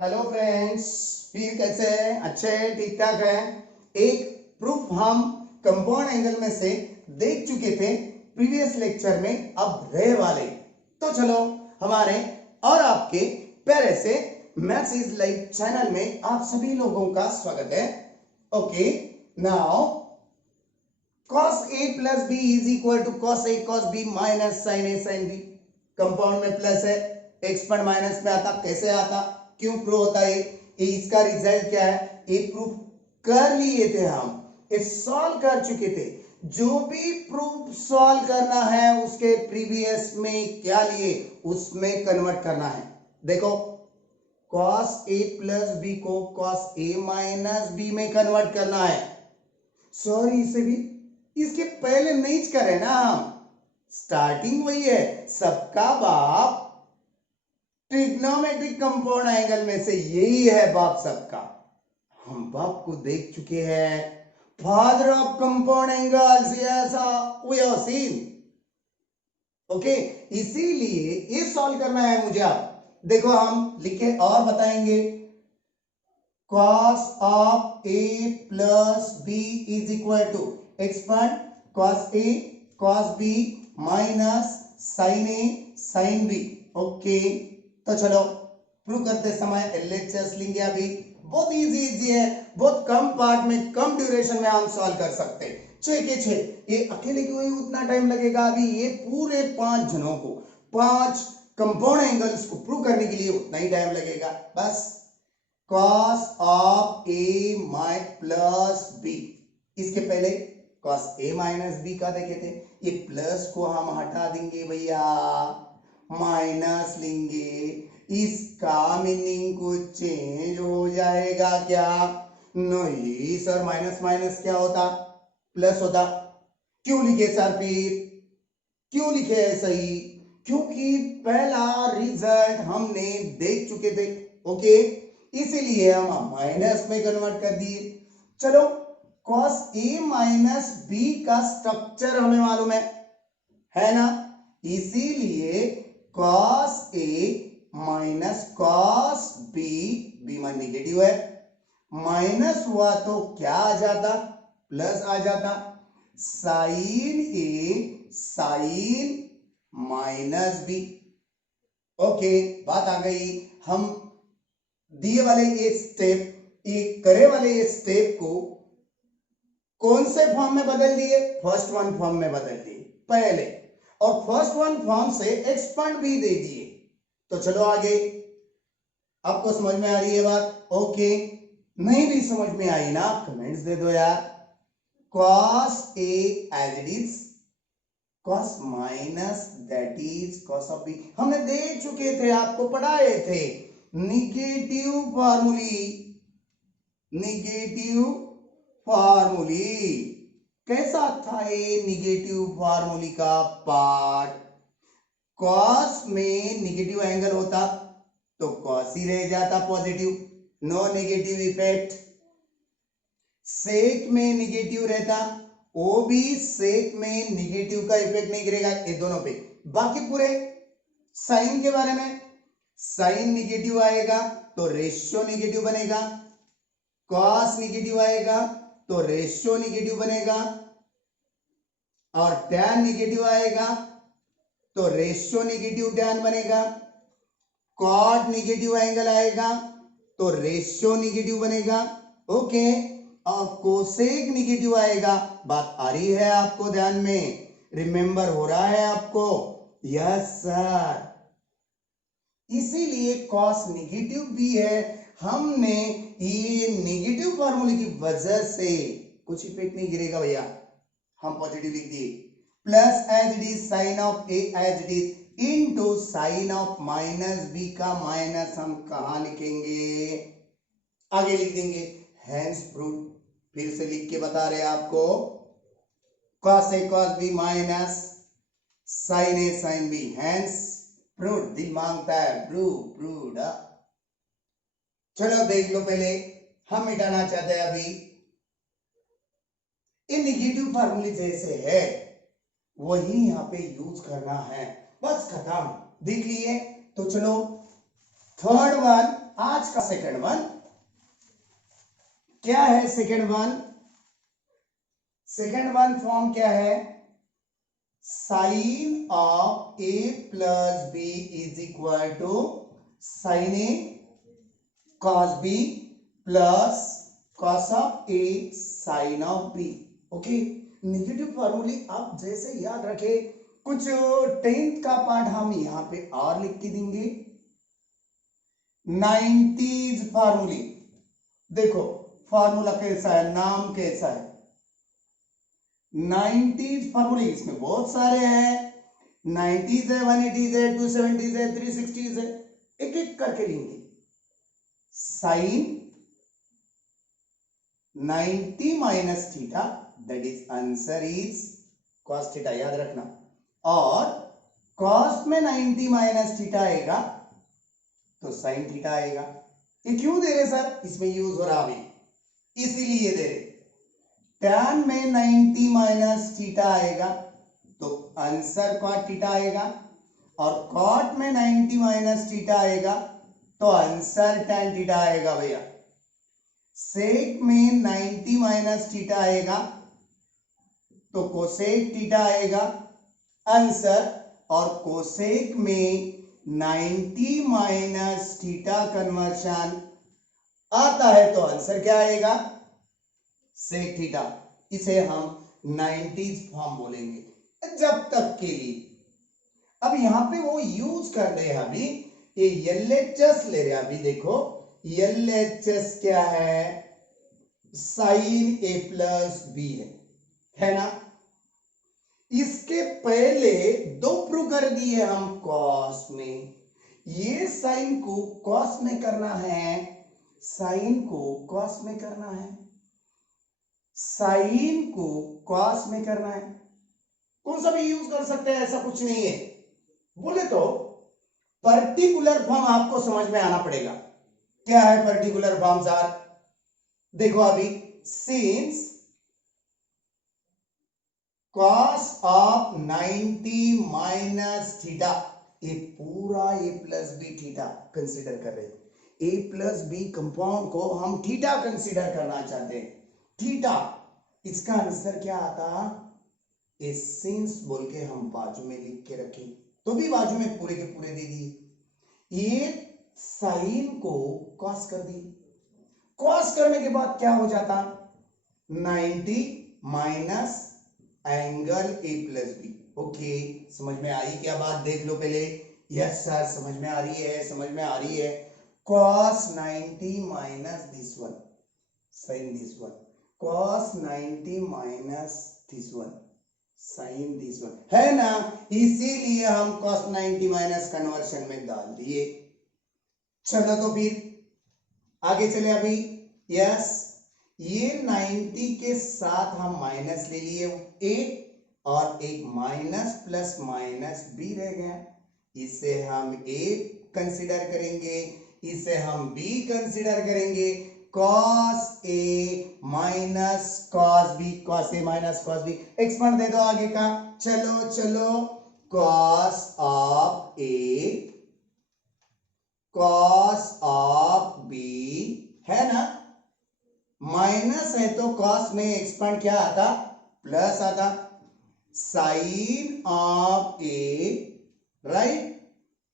Hello friends, फिर कैसे हैं? अच्छे हैं? ठीक ठाक हैं? एक प्रूफ हम कंपाउंड एंगल में से देख चुके थे प्रीवियस लेक्चर में, अब रहे वाले। तो चलो, हमारे और आपके प्यारे से मैथ्स इज लाइफ चैनल में आप सभी लोगों का स्वागत है। Okay, now cos a plus b is equal to cos a cos b minus sin a sin b। Compound में प्लस है, एक्सपेंड माइनस में आता, कैसे आता, क्यों प्रूव होता है, इसका रिजल्ट क्या है, ये प्रूफ कर लिए थे हम, ये सॉल्व कर चुके थे। जो भी प्रूफ सॉल्व करना है उसके प्रीवियस में क्या लिए, उसमें कन्वर्ट करना है। देखो, cos a plus b को cos a minus b में कन्वर्ट करना है। सॉरी, इसे भी इसके पहले नहीं करे ना हम, स्टार्टिंग वही है, सबका बाप ट्रिग्नोमेट्रिक कंपाउंड एंगल में से यही है बाप सबका। हम बाप को देख चुके हैं, फादर ऑफ कंपाउंड एंगल्स, ऐसा वी हैव सीन। ओके, इसीलिए ये सॉल्व करना है मुझे। आप देखो, हम लिखे और बताएंगे, cos of a plus b is equal to expand cos a cos b minus sin a sin b। Okay, तो चलो प्रूव करते समय एलएचएस लेंगे। अभी बहुत इजी है, बहुत कम पार्ट में कम ड्यूरेशन में हम सॉल्व कर सकते हैं। 6 के 6, ये अकेले क्यों ही उतना टाइम लगेगा। अभी ये पूरे 5 जनों को 5 कंपाउंड एंगल्स को प्रूव करने के लिए उतना ही टाइम लगेगा। बस cos of a plus b, इसके पहले cos a minus b का देखे थे, ये प्लस को हम हटा देंगे भैया, माइनस लेंगे, इसका मीनिंग कुछ चेंज हो जाएगा क्या? नहीं सर, माइनस माइनस क्या होता, प्लस होता। क्यों लिखे सर, फिर क्यों लिखे ऐसा ही? क्योंकि पहला रिजल्ट हमने देख चुके थे। ओके, इसीलिए हम माइनस में कन्वर्ट कर दिए। चलो, cos a माइनस b का स्ट्रक्चर हमें मालूम है ना, इसीलिए cos a minus cos b, b मान निगेटिव है, माइनस हुआ तो क्या आ जाता, प्लस आ जाता, sine a sine minus b। Okay, बात आ गई। हम दिए वाले ये स्टेप, ये करे वाले ये स्टेप को कौन से फॉर्म में बदल दिए, फर्स्ट वन फॉर्म में बदल दिए पहले, और फर्स्ट वन फॉर्म से एक्सपांड भी दे दिए। तो चलो आगे, आपको समझ में आ रही है बात? ओके, नहीं भी समझ में आई ना, कमेंट्स दे दो यार। cos a as it is, cos minus that is cos of b, हमने देख चुके थे, आपको पढ़ाए थे निगेटिव फार्मूली, निगेटिव फार्मूली कैसा था ये निगेटिव फार्मूली का पार्ट? कॉस में निगेटिव एंगल होता तो कॉस ही रह जाता पॉजिटिव, नो नेगेटिव इफेक्ट। सेक में निगेटिव रहता, वो भी सेक में निगेटिव का इफेक्ट नहीं गिरेगा ये दोनों पे। बाकी पूरे साइन के बारे में, साइन निगेटिव आएगा तो रेशियो निगेटिव बनेगा, कॉस निगेटिव आएगा तो रेशियो निगेटिव बनेगा, और टैन निगेटिव आएगा तो रेशियो निगेटिव टैन बनेगा, कॉट निगेटिव एंगल आएगा तो रेशियो निगेटिव बनेगा। ओके, और कोसेक निगेटिव आएगा। बात आ रही है आपको ध्यान में, रिमेंबर हो रहा है आपको? यस सर, इसीलिए कॉस निगेटिव भी है। हमने ये निगेटिव फार्मूले की वजह से कुछ इफेक्ट नहीं गिरेगा भैया, हम पॉजिटिव लिख दिए। Plus as it is sine of A as it is into sine of minus B का माइनस हम कहां लिखेंगे, आगे लिख देंगे। हेंस प्रूव, फिर से लिख के बता रहे आपको, cos a cos b minus sin a sin b, hence prove. दिल मांगता है प्रूव। चलो देख लो, पहले हम मिटाना चाहते हैं अभी ये निगेटिव फार्मूले जैसे है वही यहां पे यूज करना है, बस खत्म। देख लिए? तो चलो थर्ड वन आज आज का सेकंड वन क्या है? सेकंड वन फॉर्म क्या है? Sine of A plus B is equal to sine A cos B plus cos of A sine of B. Okay, negative फॉर्मूले आप जैसे याद रखे, कुछ 10th का पार्ट हम यहां पे और लिख के देंगे। 90s फॉर्मूले देखो, फॉर्मूला कैसा है, नाम कैसा है, 90s फॉर्मूले, इसमें बहुत सारे हैं। 90s है, 180s है, 270s है, 360s है, एक एक करके लेंगे। Sine 90 minus theta, that is answer is cos theta, याद रखना। और कॉस में 90 माइनस थीटा आएगा तो साइन थीटा आएगा। ये क्यों दे रहे सर? इसमें यूज हो रहा अभी, इसीलिए दे रहे। टैन में 90 माइनस थीटा आएगा तो आंसर कॉट थीटा आएगा, और कॉट में 90 माइनस थीटा आएगा तो आंसर टैन थीटा आएगा भैया। सेक में 90 माइनस थीटा आएगा तो कोसेक थीटा आएगा आंसर, और कोसेक में 90 माइनस थीटा कन्वर्शन आता है तो आंसर क्या आएगा? Sec theta. इसे हम 90s फॉर्म बोलेंगे जब तक के लिए। अब यहां पे वो यूज कर रहे हैं अभी, ये LHS ले रहे हैं अभी। देखो LHS क्या है? साइन ए प्लस बी है ना। इसके पहले दो प्रूव कर दिए हम कॉस में। ये साइन को कॉस में करना है, साइन को कॉस में करना है, साइन को कॉस में करना है। कौन सा भी यूज कर सकते हैं, ऐसा कुछ नहीं है। बोले तो पर्टिकुलर फॉर्म आपको समझ में आना पड़ेगा। क्या है पर्टिकुलर फॉर्म सर? देखो अभी, since cos of 90 minus theta, ये पूरा ए प्लस बी थीटा कंसीडर कर रहे हैं। ए प्लस बी कंपाउंड को हम थीटा कंसीडर करना चाहते हैं। थीटा, इसका आंसर क्या आता? ए सिंस बोल के हम बाजू में लिख के रखे, तो भी बाजू में पूरे के पूरे दे दिए। ये साइन को कॉस कर दी, कॉस करने के बाद क्या हो जाता? 90 minus angle A plus B. Okay, समझ में आई क्या बात? देख लो पहले। यस सर, समझ में आ रही है, समझ में आ रही है। cos 90 minus this one sine this one, cos 90 minus this one sine this one, है ना। इसीलिए हम cos 90 माइनस कन्वर्शन में डाल दिए। चलो तो फिर आगे चले अभी। यस, ये 90 के साथ हम माइनस ले लिए ए, और एक माइनस प्लस माइनस बी रह गया। इसे हम ए कंसीडर करेंगे, इसे हम बी कंसीडर करेंगे। cos A minus cos B, cos A minus cos B. Expand दे दो आगे का। चलो चलो, cos of A cos of B, है ना। माइनस है तो cos में एक्सपांड क्या आता? प्लस आता। साइन ऑफ ए, राइट,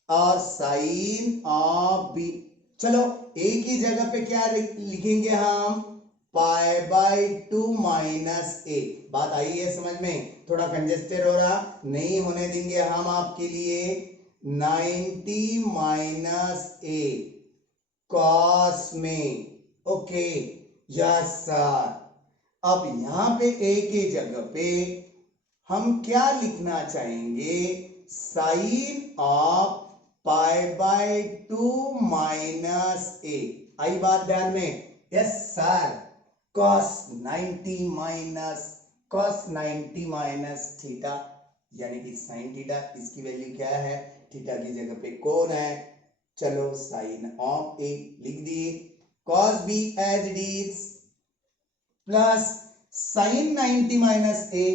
और साइन ऑफ बी। चलो ए की जगह पे क्या लिखेंगे हम? पाई बाई 2 माइनस ए। बात आई है समझ में? थोड़ा कंजेस्टेड हो रहा, नहीं होने देंगे हम आपके लिए। 90 माइनस ए कॉस में। Okay, yes sir. अब यहां पे ए के जगह पे हम क्या लिखना चाहेंगे? Sine of pi by 2 minus A. आई बात ध्यान में? Yes sir. cos 90 minus theta, यानी कि साइन थीटा। इसकी वैल्यू क्या है? थीटा की जगह पे कौन है? चलो साइन ऑफ ए लिख दिए, cos b as it is, plus sine 90 minus A,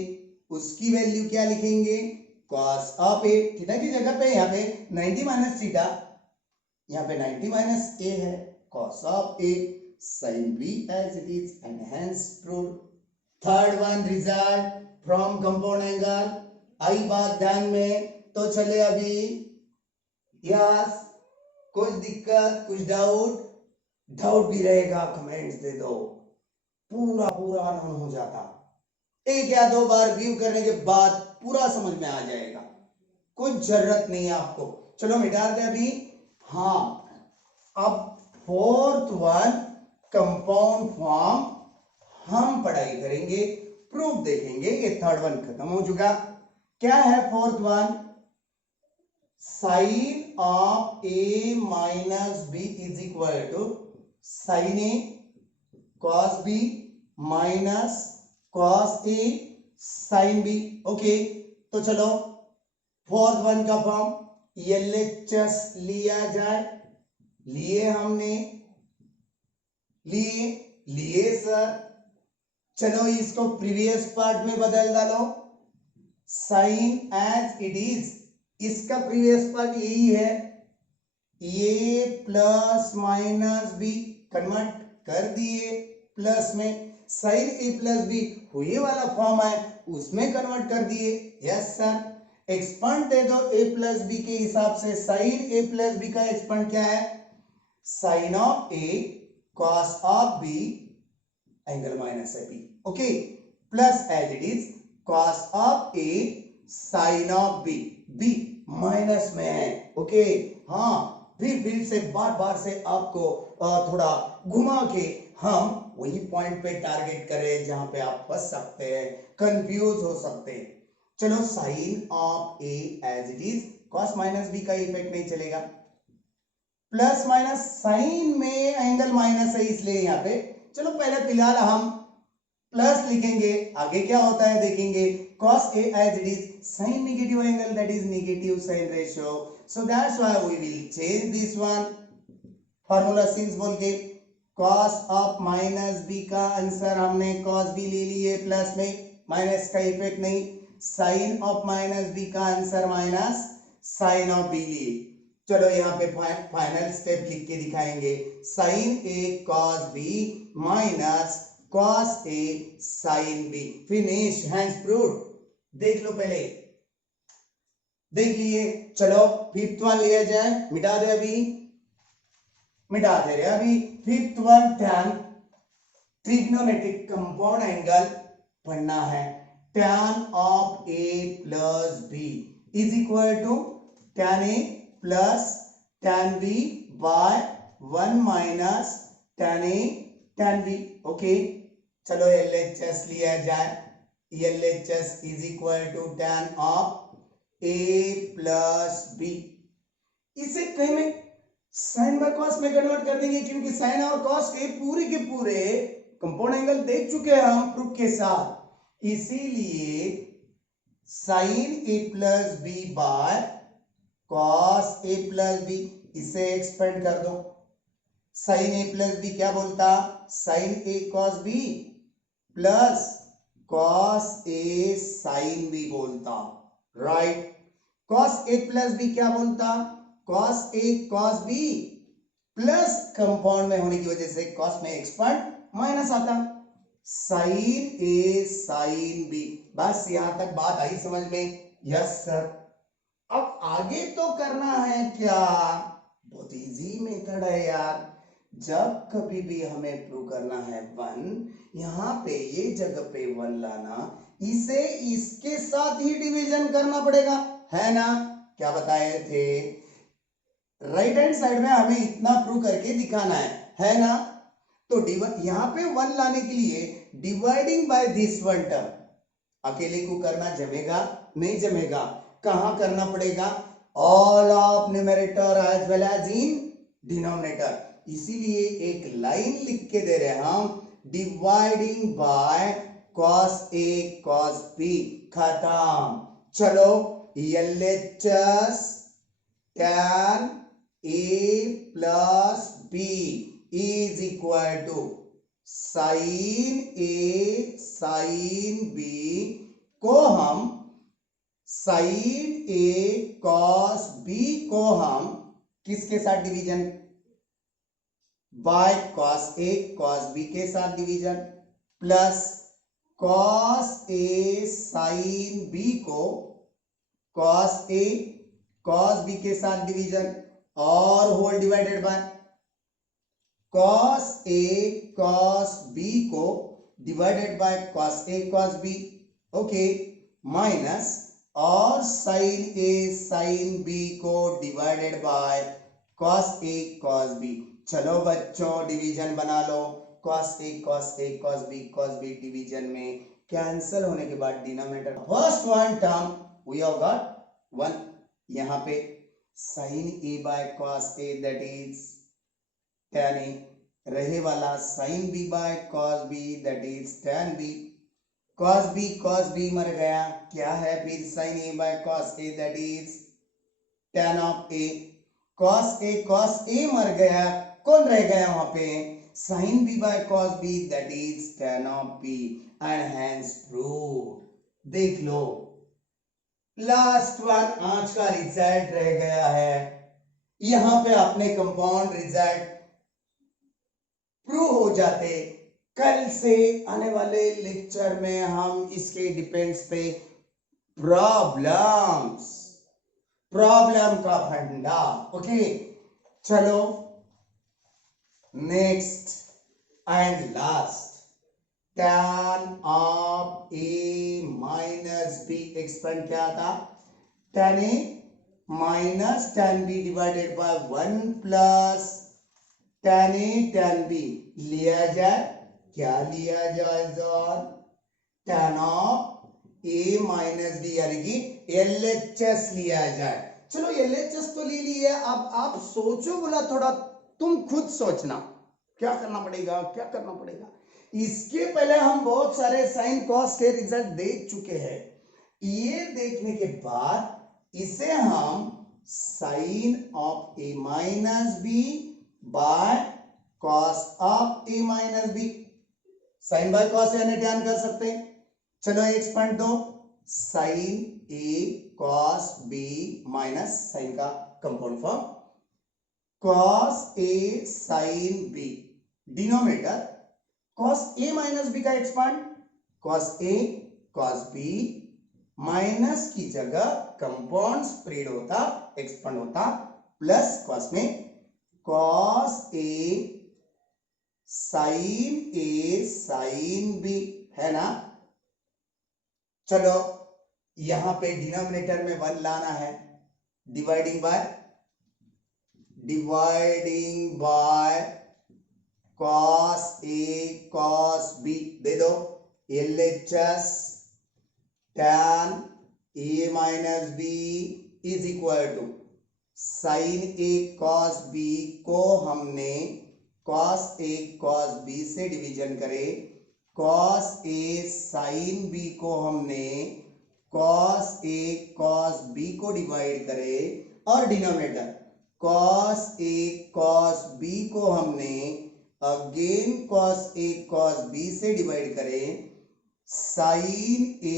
उसकी वैल्यू क्या लिखेंगे? cos of A. थीटा की जगह पे यहाँ पे 90 माइनस थीटा, यहाँ पे 90 माइनस ए है, cos of A, sin B as it is, and hence proved. Third one result from compound angle. आई बात ध्यान में तो चले अभी। यस, कुछ दिक्कत, कुछ डाउट भी रहेगा, कमेंट्स दे दो, पूरा रन हो जाता। एक या दो बार व्यू करने के बाद पूरा समझ में आ जाएगा, कुछ जरूरत नहीं है आपको। चलो मिटा दे अभी। हाँ, अब फोर्थ वन कंपाउंड फॉर्म हम पढ़ाई करेंगे, प्रूफ देखेंगे। ये थर्ड वन खत्म हो चुका। क्या है fourth one? Sine of A minus B is equal to sine A cos B minus cos A sine B. Okay, तो चलो फोर्थ वन का फॉर्म एलएचएस लिया जाए। लिए हमने, लिए सर। चलो इसको प्रीवियस पार्ट में बदल डालो, साइन एज इट इज। इसका प्रीवियस पार्ट यही है, ए प्लस माइनस बी कन्वर्ट कर दिए प्लस में। साइन ए प्लस बी हुए वाला फॉर्म है, उसमें कन्वर्ट कर दिए। Yes sir. एक्सपांड दे दो ए प्लस बी के हिसाब से। साइन ए प्लस बी का एक्सपांड क्या है? Sine of A cos of B angle minus है B. Okay, plus as it is cos of A sine of B. B minus में है। ओके, हाँ, फिर से बार से आपको थोड़ा घुमा के हम वही पॉइंट पे टारगेट करें जहां पे आप फंस सकते हैं, कंफ्यूज हो सकते हैं। चलो, sine of A as it is, cos minus B का इफेक्ट नहीं चलेगा। प्लस माइनस, साइन में एंगल माइनस है इसलिए यहां पे। चलो पहले फिलहाल हम प्लस लिखेंगे, आगे क्या होता है देखेंगे। cos A as it is, sin negative angle, that is negative sin ratio, so that's why we will change this one formula since बोल के। cos of minus b का आंसर हमने cos b ले लिए प्लस में, minus का effect नहीं। sin of minus b का answer minus sin of b लिए। चलो यहाँ पे फाइनल स्टेप लिख के दिखाएंगे, sin a cos b minus cos a sin b। Finish, hands proved. देख लो, पहले देख लिए। चलो फिफ्थ वन लिया जाए, मिटा दे अभी, मिटा दे रहे अभी। Fifth one, tan trigonometric compound angle पढ़ना है। Tan of A plus B is equal to tan A plus tan B by 1 minus tan A tan B. Okay, चलो एलएचएस लिया जाए। LHS is equal to tan of A plus B। इसे कहीं में sign by cos में convert कर देंगे, क्योंकि साइन और कॉस के पूरे कंपाउंड एंगल देख चुके हैं हम प्रूफ के साथ। इसीलिए sine A plus B by cos A plus B, इसे एक्सपेंड कर दो। साइन ए प्लस बी क्या बोलता? Sine A cos B plus cos a sin b बोलता, right. cos a plus b क्या बोलता? cos a cos b plus compound में होने की वजह से cos में एक्सपांड माइनस आता, sin a sin b। बस यहां तक बात आई समझ में? Yes sir. अब आगे तो करना है क्या? बहुत इजी मेथड है यार। जब कभी भी हमें प्रूव करना है वन, यहां पे ये जगह पे वन लाना, इसे इसके साथ ही डिवीजन करना पड़ेगा, है ना? क्या बताए थे? राइट हैंड साइड में हमें इतना प्रूव करके दिखाना है ना? तो यहां पे वन लाने के लिए dividing by this one term, अकेले को करना जमेगा? नहीं जमेगा। कहां करना पड़ेगा? All of numerator as well as in denominator. इसीलिए एक लाइन लिख के दे रहे हैं हम, dividing by cos a cos b। खत्म। चलो, LHS tan a plus b is equal to sin a sin b को हम sin a cos b को हम किसके साथ division? By cos A cos B के साथ division plus cos A sin B को cos A cos B के साथ डिवीजन और whole divided by cos A cos B को divided by cos A cos B okay minus और sin A sin B को divided by cos A cos B। चलो बच्चों division बना लो cos A cos A cos B division में cancel होने के बाद denominator first one term we have got one यहाँ पे sin A by cos A that is tan A रहे वाला sin B by cos B that is tan B cos B मर गया क्या है फिर sin A by cos A that is tan of A cos A मर गया कौन रह गया वहां पे sin B by cos B that is tan of B and hence prove. देख लो लास्ट वन आज का रिजल्ट रह गया है यहां पे अपने कंपाउंड रिजल्ट प्रूव हो जाते कल से आने वाले लेक्चर में हम इसके डिपेंड्स पे प्रॉब्लम का फंडा ओके चलो next and last tan of A minus B expand क्या था tan A minus tan B divided by 1 plus tan A tan B लिया जाए क्या लिया जाए John tan of A minus B यानी कि LHS लिया जाए। चलो LHS तो ले लिया अब आप सोचो बोला थोड़ा तुम खुद सोचना क्या करना पड़ेगा इसके पहले हम बहुत सारे साइन कॉस के रिजल्ट देख चुके हैं ये देखने के बाद इसे हम sine of A minus B by cos of A minus B sine by cos यानी ध्यान कर सकते हैं चलो एक्सपेंड दो sine A cos B minus sine का compound form cos A sine B denominator cos A minus B का expand cos A cos B minus की जगह कंपाउंड स्प्रेड होता एक्सपांड होता प्लस cos में cos A sin B है ना। चलो यहां पे डिनोमिनेटर में 1 लाना है dividing by cos A cos B दे दो LHS tan A minus B is equal to sin A cos B को हमने cos A cos B से डिवीजन करे cos A sin B को हमने cos A cos B को divide करे और denominator cos A cos B को हमने again cos A cos B से डिवाइड करें sin A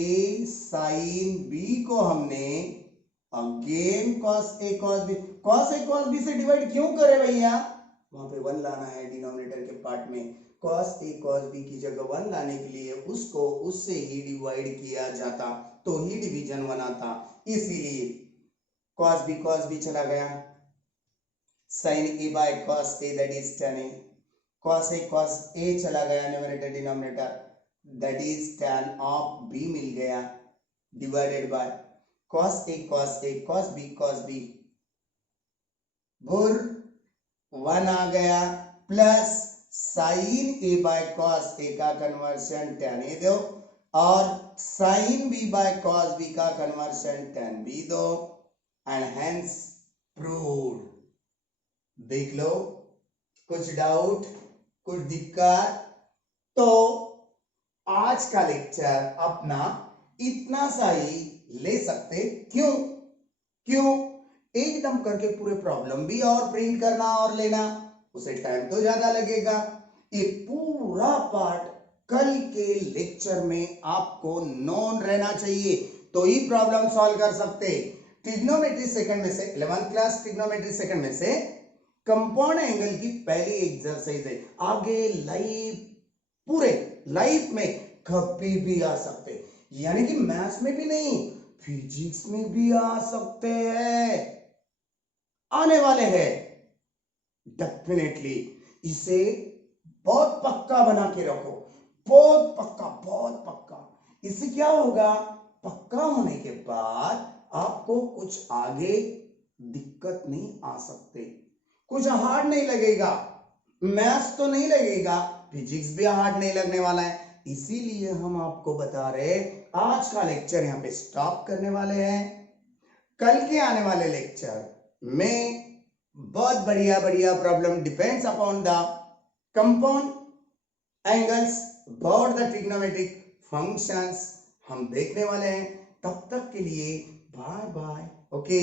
sin B को हमने again cos A cos B से डिवाइड क्यों करे भैया वहां पे 1 लाना है डिनोमिनेटर के पार्ट में cos A cos B की जगह 1 लाने के लिए उसको उससे ही डिवाइड किया जाता तो ही डिवीजन बनाता इसीलिए cos B चला गया sin A by cos A that is tan A cos A चला गया numerator denominator that is tan of B मिल गया divided by cos A cos B बुर 1 आ गया plus sin A by cos A का conversion tan A दो और sin B by cos B का conversion tan B दो एंड हेंस प्रूव्ड। देख लो कुछ डाउट कुछ दिक्कत तो आज का लेक्चर अपना इतना सा ही ले सकते क्यों एकदम करके पूरे प्रॉब्लम भी और प्रिंट करना और लेना उसे टाइम तो ज्यादा लगेगा ये पूरा पार्ट कल के लेक्चर में आपको नॉन रहना चाहिए तो ही प्रॉब्लम सॉल्व कर सकते। ट्रिग्नोमेट्री सेकंड में से 11th क्लास ट्रिग्नोमेट्री सेकंड में से कंपाउंड एंगल की पहली एक्सरसाइज है। आगे लाइफ, पूरे लाइफ में कभी भी आ सकते, यानी कि मैथ्स में भी नहीं, फिजिक्स में भी आ सकते हैं, आने वाले हैं डेफिनेटली। इसे बहुत पक्का बना के रखो, बहुत पक्का, बहुत पक्का। इससे क्या होगा, पक्का होने के बाद आपको कुछ आगे दिक्कत नहीं आ सकते, कुछ हार्ड नहीं लगेगा, मैथ्स तो नहीं लगेगा, फिजिक्स भी हार्ड नहीं लगने वाला है। इसीलिए हम आपको बता रहे, आज का लेक्चर यहाँ पे स्टॉप करने वाले हैं। कल के आने वाले लेक्चर में बहुत बढ़िया बढ़िया problem depends upon the compound angles about the trigonometric functions हम देखने वाले हैं। तब तक के लिए बाय बाय, ओके।